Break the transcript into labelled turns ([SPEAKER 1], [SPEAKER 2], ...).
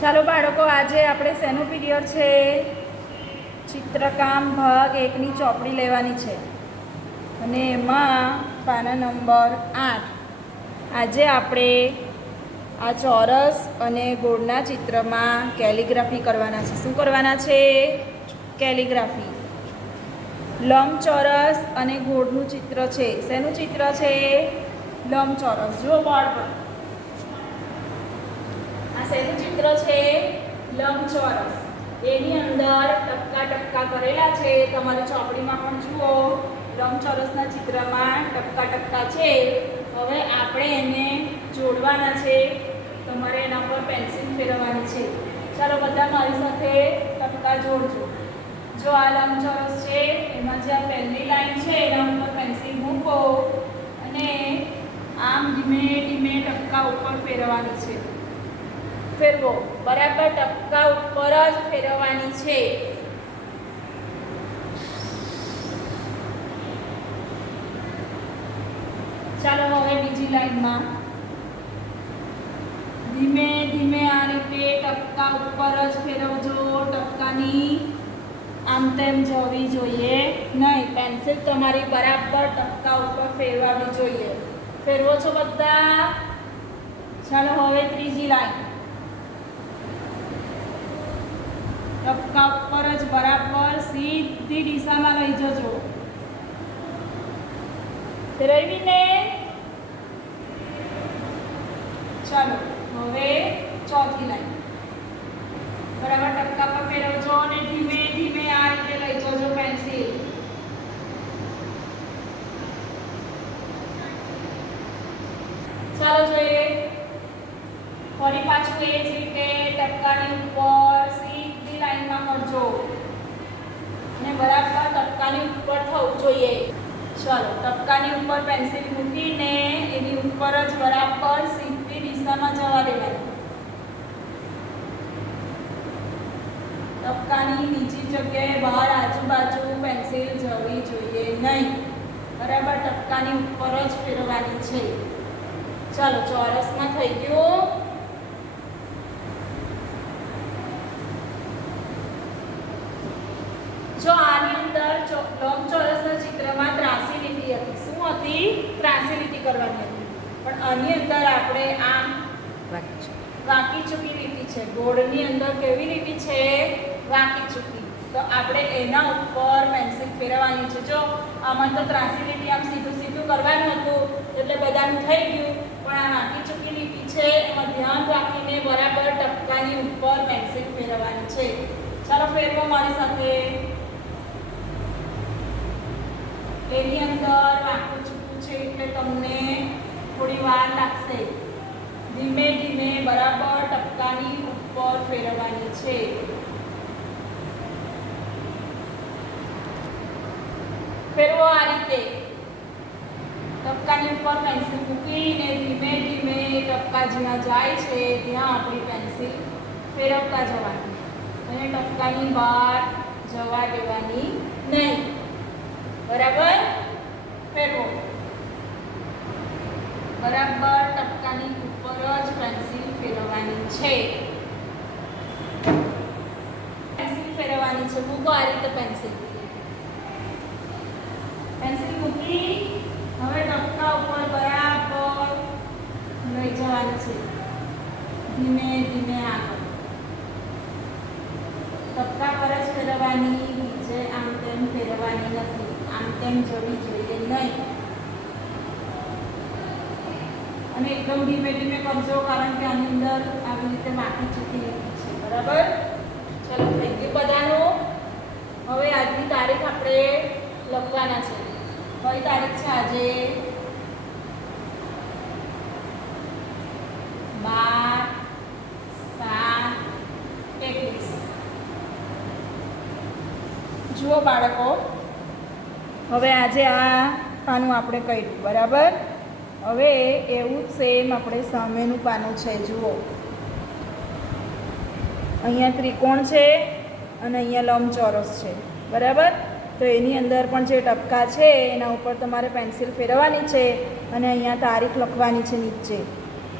[SPEAKER 1] ચાલો બાળકો, આજે આપણે શેનું પીરિયડ છે. ચિત્રકામ ભાગ એકની ચોપડી લેવાની છે. અને એમાં પાના નંબર આઠ. આજે આપણે આ ચોરસ અને ગોળના ચિત્રમાં કેલિગ્રાફી કરવાના છે. શું કરવાના છે? કેલિગ્રાફી. લંબચોરસ અને ગોળનું ચિત્ર છે. શેનું ચિત્ર છે? લંબચોરસ. જો બોર્ડ પર. શેનું ચિત્ર છે લંબચોરસ. એની અંદર ટપકા ટપકા કરેલા છે. તમારી ચોપડીમાં પણ જુઓ, લંબચોરસના ચિત્રમાં ટપકા ટપકા છે. હવે આપણે એને જોડવાના છે. તમારે એના પર પેન્સિલ ફેરવવાની છે. ચાલો બધા મારી સાથે ટપકા જોડજો. જો આ લંબચોરસ છે, એમાં જે આ પહેલી લાઈન છે, એના ઉપર પેન્સિલ મૂકો અને આમ ધીમે ધીમે ટપકા ઉપર ફેરવવાની છે. ફેરવો. બરાબર, ટપકા ઉપર જ ફેરવવાની છે. ચાલો હવે બીજી લાઈનમાં. ધીમે ધીમે આ રીતે ટપકા ઉપર જ ફેરવજો. ટપકાની આમ તેમ જવી જોઈએ. નહીં, પેન્સિલ તમારી બરાબર ટપકા ઉપર ફેરવાવી જોઈએ. ફેરવો છો બધા? ચાલો હવે ત્રીજી લાઈન. ટપકા ઉપર જ બરાબર સીધી દિશામાં લઈ જજો. રવિને ચાલો, હવે ચોથી લાઈન. બરાબર ટપકા પર ફેરવજો અને ધીમે ધીમે આ રીતે લઈ જજો પેન્સિલ. ચાલો જોઈએ. ફરી પાછું એ જ રીતે ટપકાની ઉપર સીધી લાઈનમાં કરજો અને બરાબર ટપકાની ઉપર થવું જોઈએ ચાલો, ટપકાની ઉપર પેન્સિલ મૂકીને એની ઉપર જ બરાબર સીધી દિશામાં જવા દેવાની. ટપકાની નીચી જગ્યાએ બહાર આજુબાજુ પેન્સિલ જવી જોઈએ નહીં. બરાબર, ટપકાની ઉપર જ ફેરવાની છે. ચાલો, ચોરસમાં થઈ ગયું જો આની અંદર ચો- લંબચોરસના ચિત્રમાં ત્રાસી લીટી હતી શું હતી ત્રાસી લીટી કરવાની હતી પણ આની અંદર આપણે આમ વાંકી ચૂકી. લીટી છે. ગોળની અંદર કેવી લીટી છે? વાંકી ચૂકી. તો આપણે એના ઉપર પેન્સિલ ફેરવવાની છે. જો આમાં તો ત્રાસી લીટી આમ સીધું સીધું કરવાનું હતું એટલે બધાનું થઈ ગયું. પણ આ વાંકી ચૂકી લીટી છે. એમાં ધ્યાન રાખીને બરાબર ટપકાની ઉપર પેન્સિલ ફેરવવાની છે. ચાલો ફેરવો મારી સાથે. એની અંદર છે એટલે તમને થોડી વાર લાગશે. ધીમે ધીમે બરાબર ટપકાની ઉપર ફેરવવાની છે. ફેરવો આ રીતે. ટપકાની ઉપર પેન્સિલ મૂકીને ધીમે ધીમે ટપકા જ્યાં જાય છે, ત્યાં આપણી પેન્સિલ ફેરવતા જવાની. અને ટપકાની બહાર જવા દેવાની નહીં બરાબર ફેરવો બરાબર ટપકાની ઉપર જ પેન્સિલ ફેરવવાની છે. પેન્સિલ ફેરવવાની છે. મૂકો આ રીતે પેન્સિલ પેન્સિલ મૂકી. હવે ટપકા ઉપર બરાબર લઈ જવાની છે. ધીમે ધીમે આગળ. ટપકા પર જ ફેરવવાની બીજે આમ તેમ ફેરવવાની નથી. આમ તેમ જવી જોઈએ નહીં. અને એકદમ ધીમે ધીમે કરજો, કારણ કે આની અંદર આવી રીતે માટી ચૂકી રહી છે. બરાબર? ચલો થેન્ક યુ બધાનું. હવે આજની તારીખ આપણે લખવાના છે. કઈ તારીખ છે આજે? બાર, સાત, એકવીસ. જુઓ બાળકો, હવે આજે આ પાનું આપણે કર્યું બરાબર? હવે એવું સેમ આપણે સામેનું પાનું છે, જુઓ. અહીંયા ત્રિકોણ છે અને અહીંયા લંબચોરસ છે. બરાબર? તો એની અંદર પણ જે ટપકા છે, એના ઉપર તમારે પેન્સિલ ફેરવવાની છે અને અહીંયા તારીખ લખવાની છે નીચે.